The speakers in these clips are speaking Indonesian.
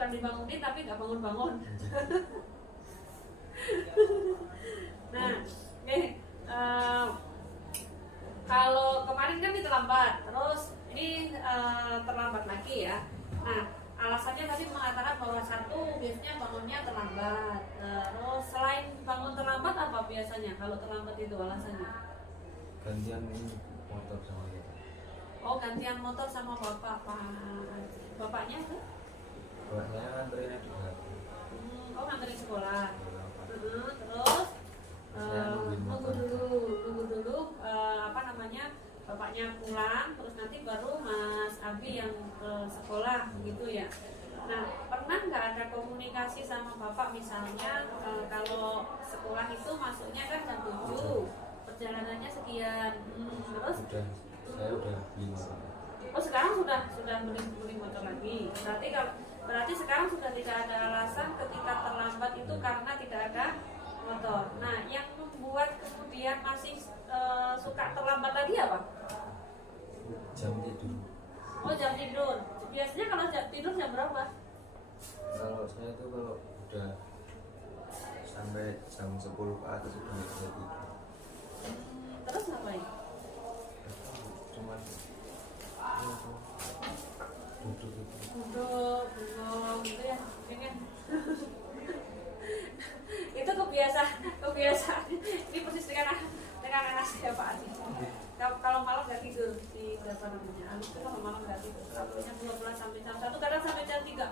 suka dibangunin tapi nggak bangun-bangun. Nah, kalau kemarin kan ini terlambat, terus ini terlambat lagi ya. Nah, alasannya tadi mengatakan bahwa satu biasanya bangunnya terlambat. Terus selain bangun terlambat apa biasanya kalau terlambat itu alasannya? Gantian ini motor sama kita. Oh, gantian motor sama bapak, bapaknya tuh? Bapaknya nganterin juga. Oh, nganterin sekolah. Terus nunggu dulu apa namanya, bapaknya pulang, terus nanti baru Mas Abi yang ke sekolah gitu ya. Nah, pernah nggak ada komunikasi sama bapak misalnya kalau sekolah itu masuknya kan jam 7, perjalanannya sekian, terus Saya udah beli motor. Oh, sekarang sudah beli motor lagi. Berarti sekarang sudah tidak ada alasan ketika terlambat itu karena tidak ada motor. Nah, yang membuat kemudian masih suka terlambat lagi apa? Jam tidur. Oh, jam tidur. Biasanya kalau jam tidur jam berapa? Kalau saya tuh kalau udah sampai jam 10 ke atas udah nggak bisa tidur. Terus ngapain? Cuman duduk Bengong gitu ya, pengen. Itu kebiasaan. Ini persis dengan anak saya Pak Adi. Kalau malam nggak tidur di berapa namanya? Adi itu kalau malam nggak tidur, sampai 12 sampai jam 1, kadang sampai jam 3.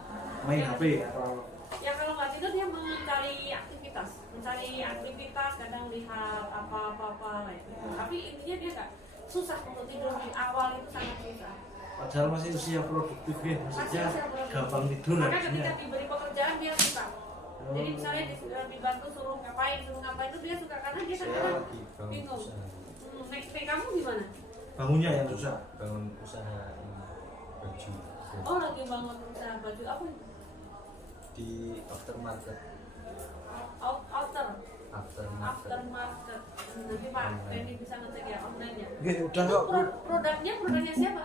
Main HP atau? Ya kalau nggak tidur dia mencari aktivitas, kadang lihat apa gitu. Tapi intinya dia nggak susah untuk tidur di awal, itu sangat susah. Padahal masih usia produktif ya, maksudnya gampang tidur. Maka ketika diberi pekerjaan dia suka. Jadi misalnya dibantu suruh ngapain itu dia suka, karena dia kadang bingung. Next kamu gimana? Bangunnya yang susah. bangun usaha ini, baju. Oh, lagi bangun usaha baju apa? Di aftermarket. Aftermarket. Nanti Pak Randy bisa ngecek ya online ya. Oke, udah kok. Produknya siapa?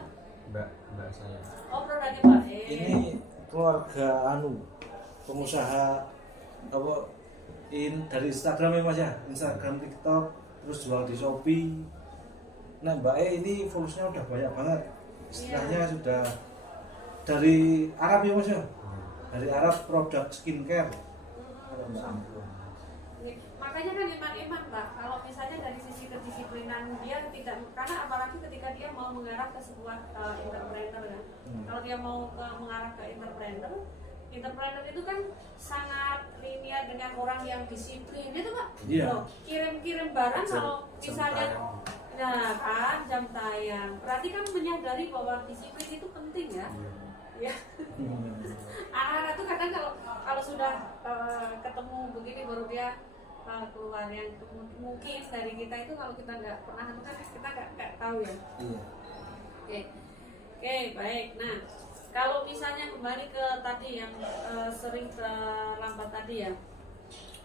Mbak saya. Oh, produknya Pak. Ini keluarga pengusaha apa dari Instagram ya Mas ya, Instagram, TikTok, terus jual di Shopee. Nah Mbak ini followersnya udah banyak banget, istilahnya sudah dari Arab ya Mas ya, dari Arab produk skincare. Makanya kan iman Pak, kalau misalnya dari sisi kedisiplinan dia tidak, karena apalagi ketika dia mau mengarah ke sebuah entrepreneur kan. Kalau dia mau mengarah ke entrepreneur itu kan sangat linear dengan orang yang disiplin itu Pak. Iya. Kirim barang kalau misalnya jam tayang. Berarti kan menyadari bahwa disiplin itu penting ya. Ya. Anak-anak tuh kadang kalau sudah ketemu begini baru dia keluar, yang mungkin dari kita itu kalau kita nggak pernah itu kan kita nggak tahu ya. Iya. Oke, baik. Nah, kalau misalnya kembali ke tadi yang sering terlambat tadi ya,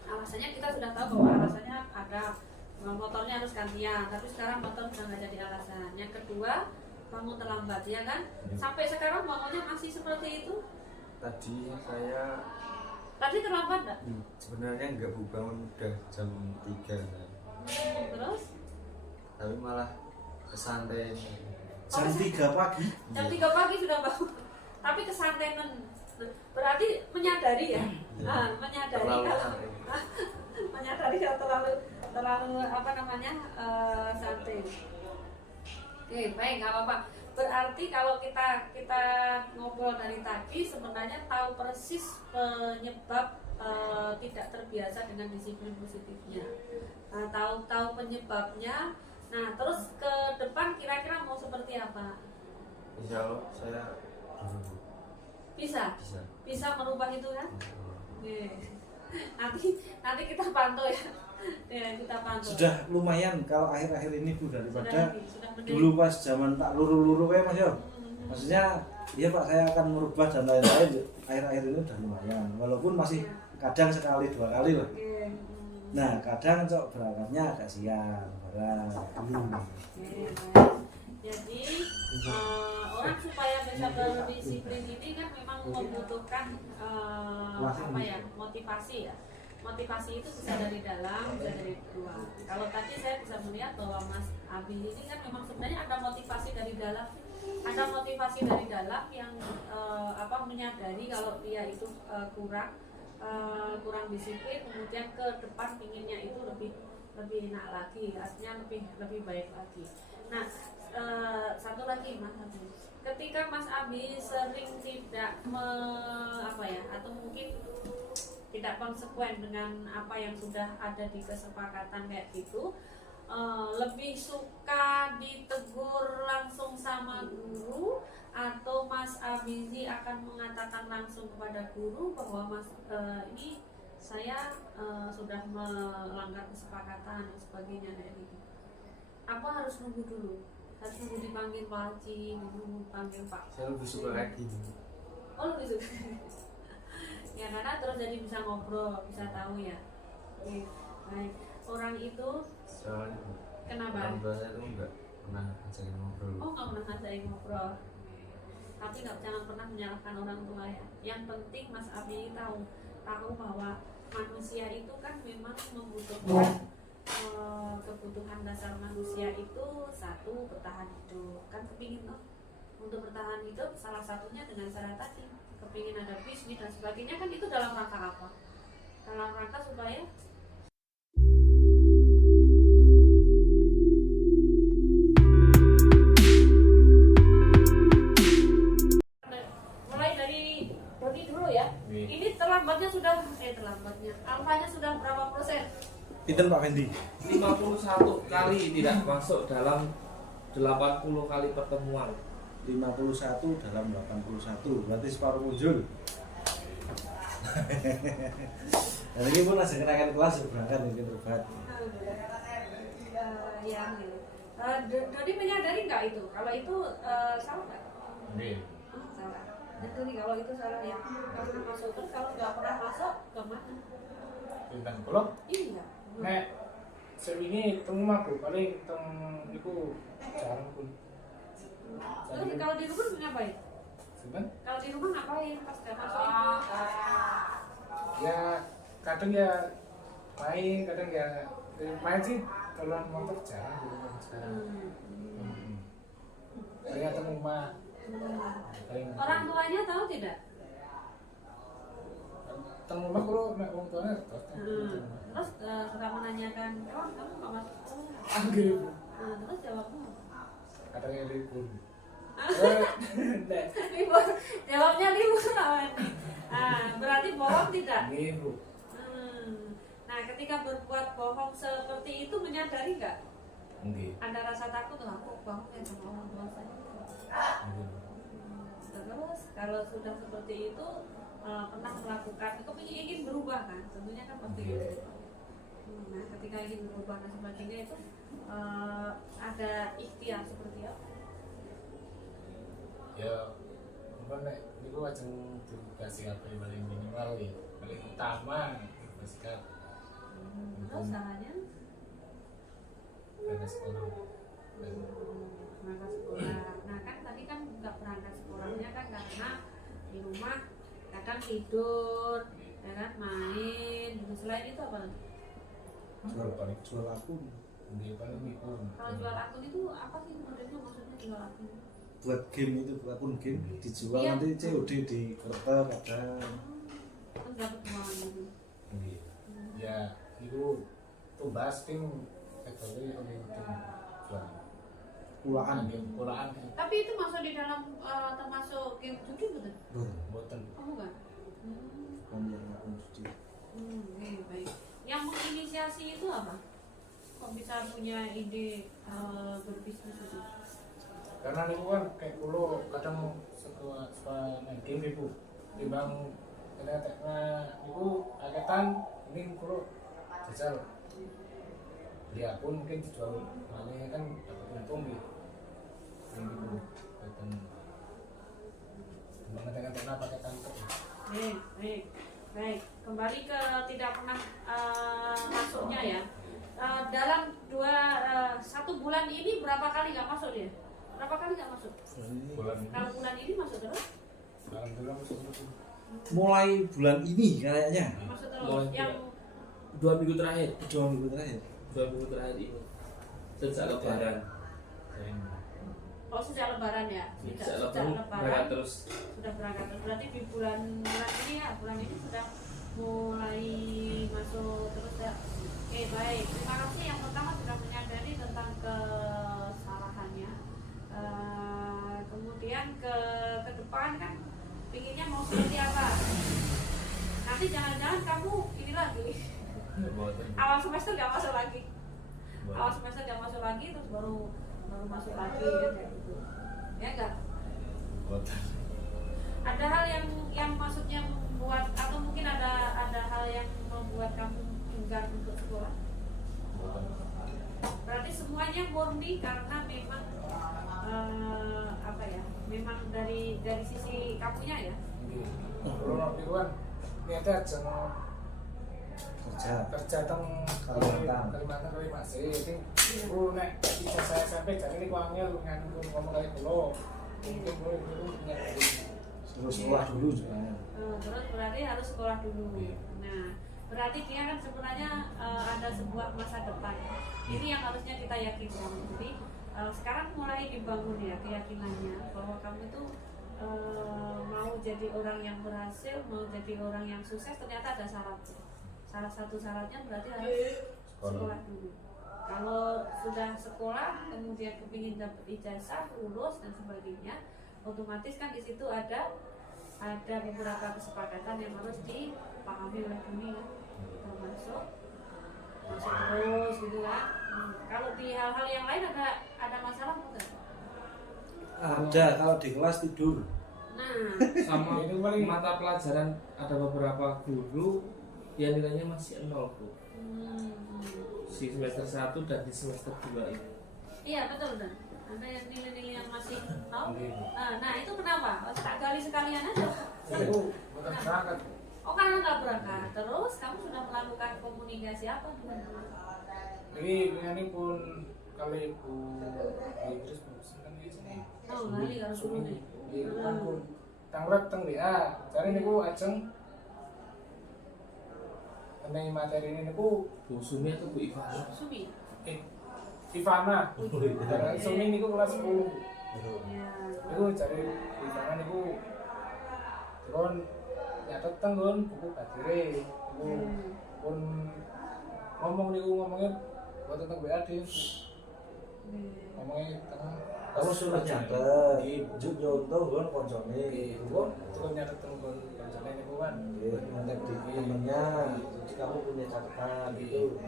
alasannya kita sudah tahu bahwa alasannya ada, motornya harus gantian, tapi sekarang motor sudah nggak jadi alasan. Yang kedua, bangun terlambat ya kan? Sampai sekarang bangunnya masih seperti itu? Tadi terlambat nggak? Sebenarnya nggak bangun udah jam 3 kan. Terus? Tapi malah kesantai. Jam 3 pagi. Jam 3 pagi sudah bangun. Tapi kesantenan. Berarti menyadari ya? Menyadari kalau terlalu apa namanya santai. Oke, baik, nggak apa-apa. Berarti kalau kita ngobrol dari tadi sebenarnya tahu persis penyebab tidak terbiasa dengan disiplin positifnya. Tahu penyebabnya. Nah, terus ke depan kira-kira mau seperti apa? Insya Allah saya bisa merubah itu kan? Nanti kita pantau ya. Kita pantau. Sudah lumayan kalau akhir-akhir ini Bu, daripada sudah dulu pas zaman tak luru-luru kayak Mas yo. Maksudnya iya Pak, saya akan merubah dan lain-lain. Akhir-akhir ini udah lumayan, walaupun masih kadang sekali 2 kali lah. Nah kadang berangkatnya agak siang barang. Jadi orang supaya bisa berdisiplin ini kan memang membutuhkan apa ya, motivasi ya. Motivasi itu bisa dari dalam, bisa dari luar. Kalau tadi saya bisa melihat bahwa Mas Abi ini kan memang sebenarnya ada motivasi dari dalam, ada motivasi dari dalam yang menyadari kalau dia itu kurang disiplin, kemudian ke depan pinginnya itu lebih enak lagi, artinya lebih baik lagi. Nah, satu lagi Mas Abi, ketika Mas Abi sering tidak atau mungkin tidak konsekuen dengan apa yang sudah ada di kesepakatan kayak gitu, lebih suka ditegur langsung sama guru atau Mas Abizi akan mengatakan langsung kepada guru bahwa Mas ini saya sudah melanggar kesepakatan dan sebagainya kayak gitu. Apa harus nunggu dulu? Harus nunggu dipanggil Pak Haji, nunggu dipanggil Pak? Saya lebih suka kayak gini. Oh, lebih suka. Ya karena terus jadi bisa ngobrol, bisa tahu ya. Oke, baik. Orang itu Soalnya kenapa? orang tuanya itu nggak pernah ngajakin ngobrol. Oh, nggak pernah ngajakin ngobrol. Tapi jangan pernah menyalahkan orang tua ya. Yang penting Mas Abi tahu bahwa manusia itu kan memang membutuhkan kebutuhan dasar manusia itu satu, bertahan hidup. Kan kepingin untuk bertahan hidup salah satunya dengan cara tadi, kepingin ada bisnis dan sebagainya, kan itu dalam rangka apa? Dalam rangka supaya mulai dari Dodi dulu ya. Ini terlambatnya alfanya sudah berapa persen? Pinten Pak Fendi? 51 kali tidak masuk dalam 80 kali pertemuan. 51 dalam 81, berarti separuh muncul. Dan ini pun masih kenaikan kelas berangkat mungkin terbat. Dodi menyadari nggak itu? Kalau itu salah nggak? Salah. Dan Dodi kalau itu salah ya, karena masuk terus kalau nggak pernah masuk kemana? Tentang kalau Iya. nek sewingi temu mabuk paling iku jarang pun. Terus kalau di rumah ngapain? Sebenarnya Kalau di rumah ngapain pas nggak masuk itu? ya kadang ya kadang ya main sih kalau motor jarang di rumah sekarang. Paling ketemu rumah paling Orang tuanya tahu tidak? ketemu rumah kalau nek wong tuanya terus Terus suka menanyakan, kamu nggak masuk sekolah? anggil Terus jawabnya apa? kadang ya libur. Libur, jawabnya libur lawan nih. Berarti bohong tidak? Libur. Nah, ketika berbuat bohong seperti itu menyadari nggak? Nggih. Ada rasa takut aku bohong ya sama orang tua saya. Terus kalau sudah seperti itu pernah melakukan, ingin berubah kan? Tentunya kan pasti gitu. Nah, ketika ingin berubah dan sebagainya itu ada ikhtiar seperti apa? Ya mungkin nek niku ajeng dikasih apa yang paling minimal ya paling utama bersikap Terus caranya karena sekolah dan berangkat sekolah. Nah kan tadi kan nggak berangkat sekolahnya kan karena di rumah kadang tidur, ya kan main. Selain itu apa? Jual akun. dia paling itu Kalau jual akun itu apa sih sebenarnya maksudnya jual akun? Buat game itu, buat akun game dijual Iya. nanti COD di kertas ada. Kan dapat uang gitu. ya itu tumbas tim teknologi yang jual Pulaan. game pulaan Tapi itu masuk di dalam termasuk game judi betul? boten Kamu kan? Yang akun judi. Oke, baik. Yang menginisiasi itu apa? Kok bisa punya ide berbisnis itu? karena niku kan kayak kulo kadang suka main game ibu timbang karena niku aketan ini kulo jajal beli akun mungkin dijual malahnya kan dapat untung gitu ini niku dan timbang karena pakai kantor Baik. Kembali ke tidak pernah masuknya ya. Dalam 1 bulan ini berapa kali nggak masuk dia? kali nggak masuk? bulan ini Kalau bulan ini masuk terus? alhamdulillah masuk terus. Mulai bulan ini kayaknya Masuk terus. Mulai Yang 2 minggu terakhir, 2 minggu terakhir. 2 minggu terakhir ini sejak lebaran. oh sejak lebaran ya? Sejak lebaran berangkat terus. Sudah berangkat terus. Berarti di bulan ini ya, bulan ini sudah mulai masuk terus ya. Oke baik, terima kasih yang pertama sudah menyadari tentang kesalahannya. Kemudian ke depan kan pinginnya mau seperti apa? Nanti jangan-jangan kamu ini lagi awal semester nggak masuk lagi, awal semester nggak masuk lagi terus baru masuk lagi ya kayak gitu, ya enggak? Ada hal yang maksudnya membuat atau mungkin ada hal yang membuat kamu enggan untuk sekolah? Berarti semuanya murni karena memang apa ya? Memang dari sisi kamunya ya? Kalau nanti kan niatnya jangan kerja teng Kalimantan kali masih itu aku nek ijazah SMP jadi ini kuangnya ngomong kali pulau mungkin boleh dulu niat Terus sekolah dulu juga. Terus berarti harus sekolah dulu. Nah, berarti dia kan sebenarnya ada sebuah masa depan. Ini yang harusnya kita yakinkan. Jadi sekarang mulai dibangun ya keyakinannya bahwa kamu itu mau jadi orang yang berhasil, mau jadi orang yang sukses. Ternyata ada syaratnya. Salah satu syaratnya berarti harus sekolah dulu. Kalau sudah sekolah, kemudian kepingin dapat ijazah, lulus dan sebagainya, otomatis kan di situ ada beberapa kesepakatan yang harus dipahami oleh kami, termasuk masuk terus gitu kan. Kalau di hal-hal yang lain ada masalah bukan? Ada kalau di kelas tidur. Nah, Sama mata pelajaran ada beberapa guru yang nilainya masih 0 Bu. Di semester 1 dan di semester 2 ini. iya betul dan ada yang nilai-nilai yang masih nol. Nah itu kenapa? Tak gali sekalian aja. itu bukan berangkat Oh karena nggak berangkat. Terus kamu sudah melakukan komunikasi apa dengan? jadi ini pun kali Bu Idris Bu kan di sini Oh lali kalau dulu nih. di depan pun tanggrep teng dia cari niku ajeng mengenai materi ini niku Bu Sumi atau Bu Ivana? Sumi. Ivana karena Sumi niku kelas 10 Ya. niku cari Ivana niku kon nyatet teng kon buku badire niku pun ngomongnya buat tentang BAD ngomongnya tentang Kamu suruh nyatet. Juk nyontoh kan koncone. terus nyatet teng kon kancane niku kan Nyatet di temennya. Jadi kamu punya catatan gitu.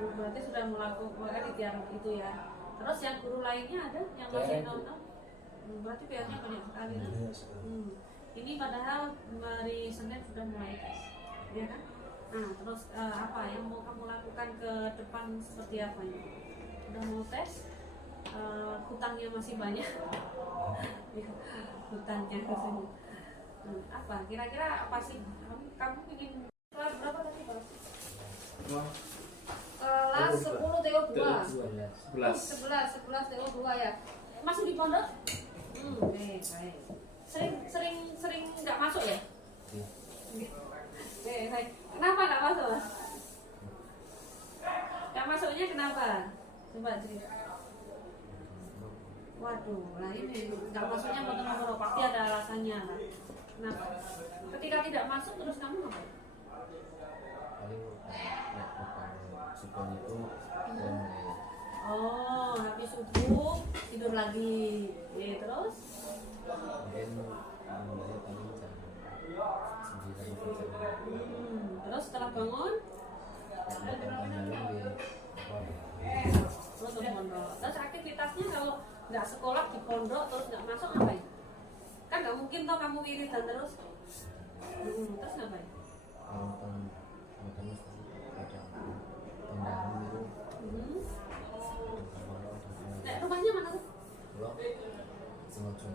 Berarti sudah melakukan ikhtiar itu ya. Terus yang guru lainnya ada yang masih nol-nol? Berarti PR-nya banyak sekali. Ini padahal hari Senin sudah mulai tes, ya kan? Nah, terus apa yang mau kamu lakukan ke depan seperti apa ini? Sudah mau tes, hutangnya masih banyak, hutangnya kesini. Apa? Kira-kira apa sih? Kamu ingin kelas berapa tadi kelas? Kelas 10 TO 2. 11 TO 2 ya. Masih di pondok? Baik. Sering nggak masuk ya? Baik. Kenapa nggak masuk, Mas? Nggak masuknya kenapa? Coba cerita. Waduh, lah ini nggak masuknya motor-motor pasti ada alasannya. Kenapa? Ketika tidak masuk terus kamu ngapain? Paling bukan subuh itu Oh, habis subuh tidur lagi. Terus? mungkin mulai paling jam 9 atau jam Terus setelah bangun? Terus ke pondok. Terus aktivitasnya kalau nggak sekolah di pondok terus nggak masuk ngapain? Kan nggak mungkin toh kamu wiridan terus. Terus ngapain? nonton ada undangan itu Nek rumahnya mana tuh? blog semacam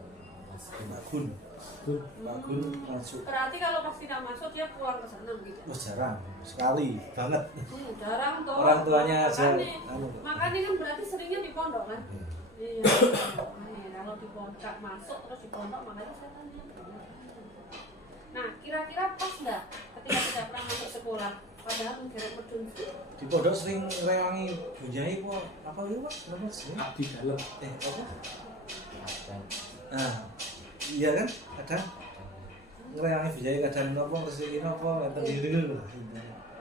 Bagun masuk. Berarti kalau pas tidak masuk dia pulang ke sana gitu. Mas jarang sekali banget. Jarang toh. Orang tuanya aja. Makanya kan berarti seringnya di pondok kan? Iya, kalau di pondok masuk terus di pondok makanya saya tanya. Nah, kira-kira pas nggak ketika tidak pernah masuk sekolah, padahal menggeret medun? Di pondok sering rewangi bunjai kok apa itu Pak? Nama sih? Abdi dalam. Apa? kadang Nah, iya kan? Kadang ngerewangi bunjai kadang nopo rezeki nopo ngeten diri lho.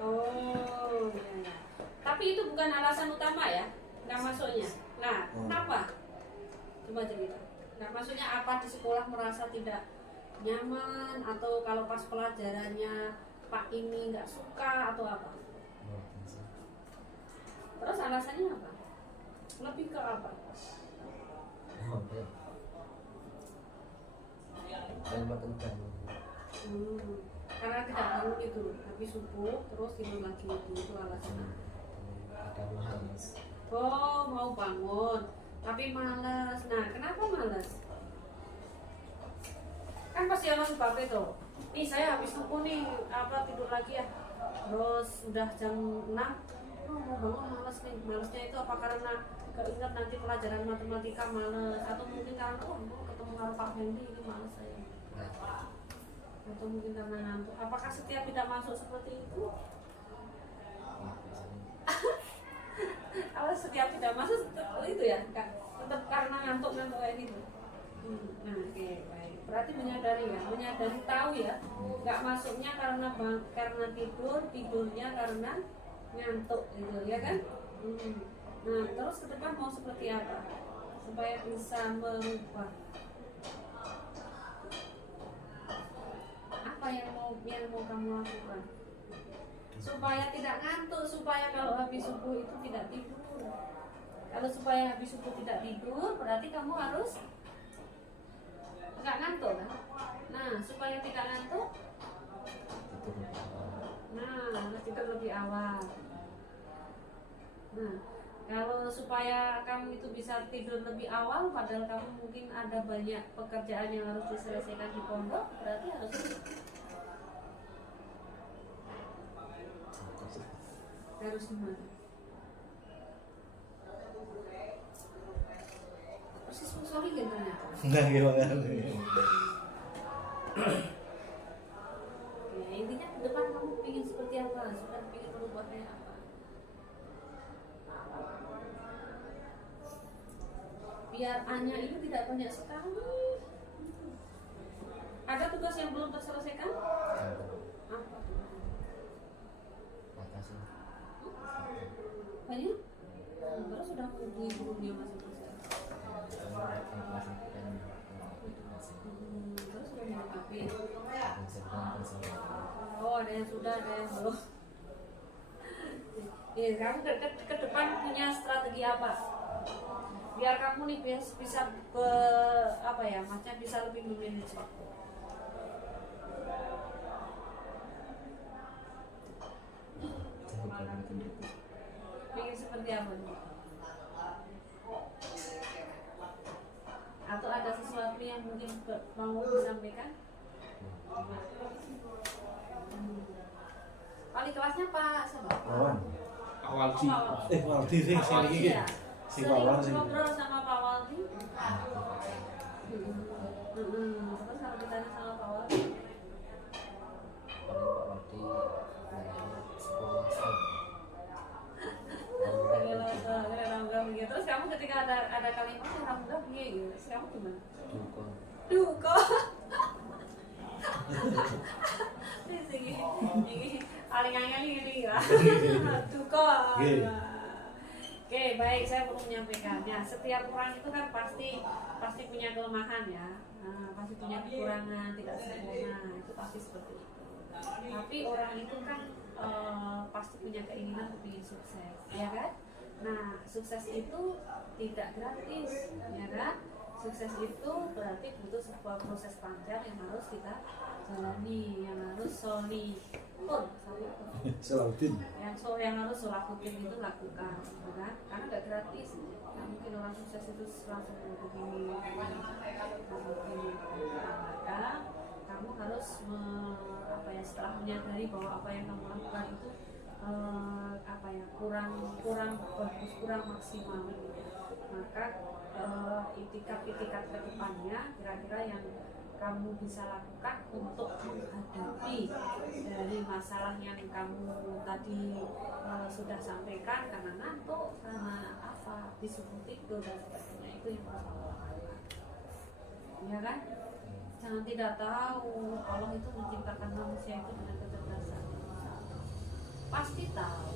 Oh, iya. Tapi itu bukan alasan utama ya, nggak masuknya. Nah, kenapa? Coba cerita. Nggak masuknya apa di sekolah merasa tidak nyaman atau kalau pas pelajarannya Pak ini nggak suka atau apa? Terus alasannya apa? Lebih ke apa? Karena tidak bangun itu habis subuh terus tidur lagi itu alasannya. Oh, mau bangun tapi malas. Nah, kenapa malas? Kan pasti orang sebabnya tuh. Nih saya habis subuh nih tidur lagi ya. Terus udah jam 6. Oh, mau bangun malas nih. Malasnya itu apa karena keinget nanti pelajaran matematika malas atau mungkin karena mau ketemu sama Pak Hendy ini malas saya. Atau mungkin karena ngantuk. Apakah setiap tidak masuk seperti itu? Kalau setiap tidak masuk itu ya, tetap karena ngantuk kayak gitu. Nah, oke, baik. Berarti menyadari ya, menyadari tahu ya, nggak masuknya karena tidurnya karena ngantuk gitu ya kan? Nah, terus ke depan mau seperti apa supaya bisa merubah? Apa yang mau kamu lakukan? Supaya tidak ngantuk, supaya kalau habis subuh itu tidak tidur. Kalau supaya habis subuh tidak tidur, berarti kamu harus nggak ngantuk kan? Nah, supaya tidak ngantuk, harus tidur lebih awal. Nah, kalau supaya kamu itu bisa tidur lebih awal, padahal kamu mungkin ada banyak pekerjaan yang harus diselesaikan di pondok, berarti harus gimana? Persis musolin ternyata. Nah, gimana? Ya, intinya ke depan kamu ingin seperti apa? Sudah ingin berubah kayak apa? Biar A-nya ini tidak banyak sekali. Ada tugas yang belum terselesaikan? Apa? Banyak? Terus sudah hubungi gurunya masing-masing. Terus sudah melengkapi. Oh, ada yang sudah, ada yang belum. Kamu ke depan punya strategi apa? Biar kamu nih bisa bisa lebih memanage waktu. Ingin seperti apa nih? Atau ada sesuatu yang mungkin mau disampaikan? Wali kelasnya Pak siapa? Wawan. Awalji. Waldi sing Pak Waldi iki. ya? Sing Sering Wawan sing. ngobrol sama Pak Waldi? Terus kalau ditanya sama Pak Waldi? Terus kamu ketika ada kalimat yang kamu gak gitu, terus kamu gimana? Duko. Ini paling angin ini ya. Duko. Oke, baik, saya perlu menyampaikannya. Setiap orang itu kan pasti punya kelemahan ya. Pasti punya kekurangan, tidak sempurna. Itu pasti seperti itu. Tapi orang itu kan pasti punya keinginan untuk ingin sukses, ya kan? Nah, sukses itu tidak gratis, ya kan? Sukses itu berarti butuh sebuah proses panjang yang harus kita jalani, yang harus yang harus solakutin itu lakukan, ya kan? Karena nggak gratis. Nah, mungkin orang sukses itu langsung begini, maka kamu harus setelah menyadari bahwa apa yang kamu lakukan itu kurang bagus, kurang maksimal, maka itikad-itikad ke depannya kira-kira yang kamu bisa lakukan untuk menghadapi dari masalah yang kamu tadi sudah sampaikan, karena ngantuk, karena apa, disuruh tidur dan sebagainya. Itu yang kamu lakukan, ya kan? Jangan tidak tahu Allah itu menciptakan manusia itu dengan kecerdasan. Pasti tahu,